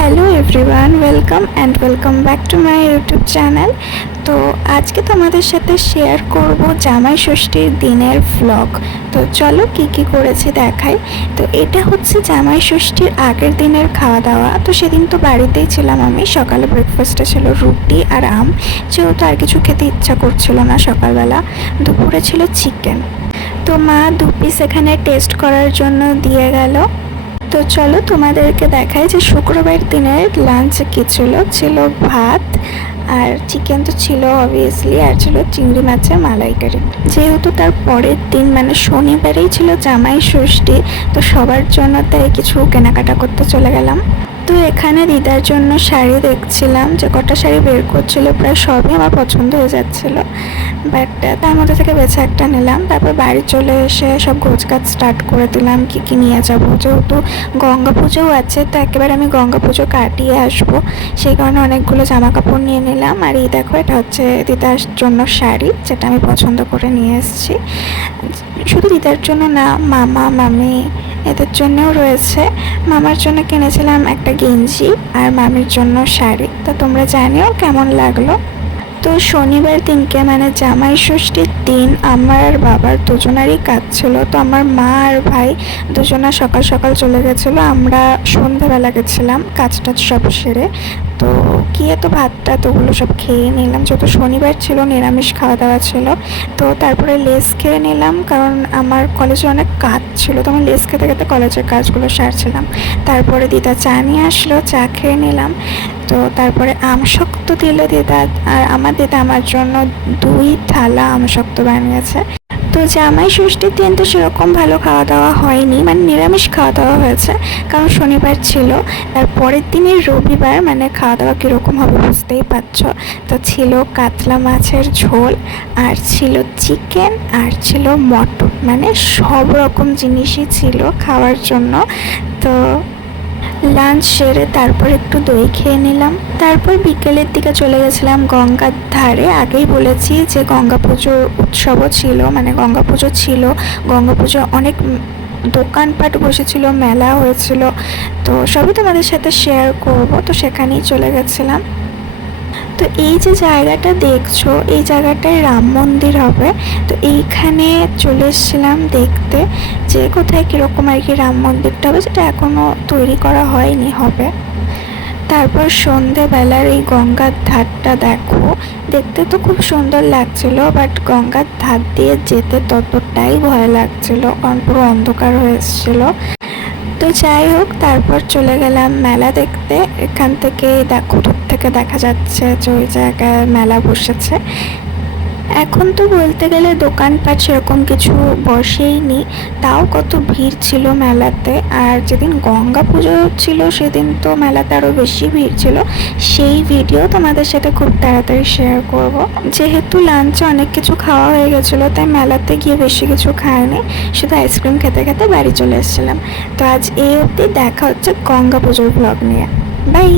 Hello everyone, welcome back to my YouTube channel. তো আজকে তোমাদের সাথে শেয়ার করব জামাই ষষ্ঠীর দিনের ভ্লগ। তো চলো কি কি করেছি দেখাই। তো এটা হচ্ছে জামাই ষষ্ঠীর আগের দিনের খাওয়া দাওয়া। তো সেদিন তো বাড়িতেই ছিলাম আমি। সকালে ব্রেকফাস্টে ছিল রুটি আর আম, যেহেতু আর কিছু খেতে ইচ্ছা করছিল না সকালবেলা। দুপুরে ছিল চিকেন। তো মা 2 পিস এখানে টেস্ট করার জন্য দিয়ে গেল। তো চলো তোমাদেরকে দেখাই যে শুক্রবার দিনের লাঞ্চে কী ছিল ভাত আর চিকেন তো ছিল অবভিয়াসলি, আর ছিল চিংড়ি মাছের মালাইকারি। যেহেতু তার পরের দিন মানে শনিবারেই ছিল জামাই ষষ্ঠী, তো সবার জন্য তাই কিছু কেনাকাটা করতে চলে গেলাম। তো এখানে দিদার জন্য শাড়ি দেখছিলাম, যে কটা শাড়ি বের করছিল প্রায় সবই আমার পছন্দ হয়ে যাচ্ছিল, বাট তার মধ্যে থেকে বেছে একটা নিলাম। তারপর বাড়ি চলে এসে সব গোছগাছ স্টার্ট করে দিলাম কী কী নিয়ে যাব, যেহেতু গঙ্গা পুজোও আছে, তো একেবারে আমি গঙ্গা পুজো কাটিয়ে আসবো, সেই কারণে অনেকগুলো জামা কাপড় নিয়ে নিলাম। আর এই দেখো, এটা হচ্ছে দিদার জন্য শাড়ি, যেটা আমি পছন্দ করে নিয়ে এসেছি। শুধু দিদার জন্য না, মামা মামি এদের জন্যও রয়েছে। মামার জন্য কিনেছিলাম একটা গেঞ্জি আর মামির জন্য শাড়ি। তো তোমরা জানিও কেমন লাগলো। তো শনিবার দিনকে মানে জামাই ষষ্ঠীর দিন আমার আর বাবার দুজনারই কাজ ছিল। তো আমার মা আর ভাই দুজনা সকাল সকাল চলে গেছিলো, আমরা সন্ধ্যাবেলা গেছিলাম কাজ টাজ সব সেরে। তো গিয়ে তো ভাতটা তো ওগুলো সব খেয়ে নিলাম, যেহেতু শনিবার ছিল নিরামিষ খাওয়া দাওয়া ছিল। তো তারপরে লেস খেয়ে নিলাম, কারণ আমার কলেজে অনেক কাজ ছিল, তো আমি লেস খেতে খেতে কলেজের কাজগুলো সারছিলাম। তারপরে দিদা চা নিয়ে আসলো, চা খেয়ে নিলাম। তো তারপরে আম শক্ত দিল দিদা, আর আমার দিদা আমার জন্য 2 থালা আম শক্ত বানিয়েছে। তো জামাই ষষ্ঠীর দিন তো সেরকম ভালো খাওয়া দাওয়া হয়নি, মানে নিরামিষ খাওয়া দাওয়া হয়েছে, কারণ শনিবার ছিল। তার পরের দিনের রবিবার, মানে খাওয়া দাওয়া কীরকম হবে বুঝতেই পারছ। তো ছিল কাতলা মাছের ঝোল, আর ছিল চিকেন, আর ছিল মটন, মানে সব রকম জিনিসই ছিল খাওয়ার জন্য। তো লাঞ্চ সেরে তারপর একটু দই খেয়ে নিলাম। তারপর বিকেলের দিকে চলে গেছিলাম গঙ্গার ধারে। আগেই বলেছি যে গঙ্গা পুজোর উৎসবও ছিল, মানে গঙ্গা পুজো ছিল। গঙ্গা পুজো অনেক দোকানপাট বসেছিল, মেলা হয়েছিল, তো সবই তোমাদের সাথে শেয়ার করব। তো সেখানেই চলে গেছিলাম। তো এই যে জায়গাটা দেখছো, এই জায়গাটায় রাম মন্দির হবে। তো এইখানে চলে এসেছিলাম দেখতে যে কোথায় কীরকম আর কি রাম মন্দিরটা হবে, যেটা এখনও তৈরি করা হয়নি, হবে। তারপর সন্ধেবেলার এই গঙ্গার ধারটা দেখো, দেখতে তো খুব সুন্দর লাগছিল, বাট গঙ্গার ধার দিয়ে যেতে ততটাই ভয় লাগছিল, কারণ পুরো অন্ধকার হয়ে এসেছিলো। তো যাই হোক, তারপর চলে গেলাম মেলা দেখতে। এখান থেকে দেখো, দূর থেকে দেখা যাচ্ছে যে ওই জায়গায় মেলা বসেছে। এখন তো বলতে গেলে দোকানপাট সেরকম কিছু বসেইনি, তাও কত ভিড় ছিল মেলাতে। আর যেদিন গঙ্গা পুজো ছিল সেদিন তো মেলাতে আরও বেশি ভিড় ছিল। সেই ভিডিও তোমাদের সাথে খুব তাড়াতাড়ি শেয়ার করব। যেহেতু লাঞ্চে অনেক কিছু খাওয়া হয়ে গেছিলো, তাই মেলাতে গিয়ে বেশি কিছু খাইনি, শুধু আইসক্রিম খেতে খেতে বাড়ি চলে এসেছিলাম। তো আজ এই অবধি, দেখা হচ্ছে গঙ্গা পুজোর ব্লগ নিয়ে। বাই।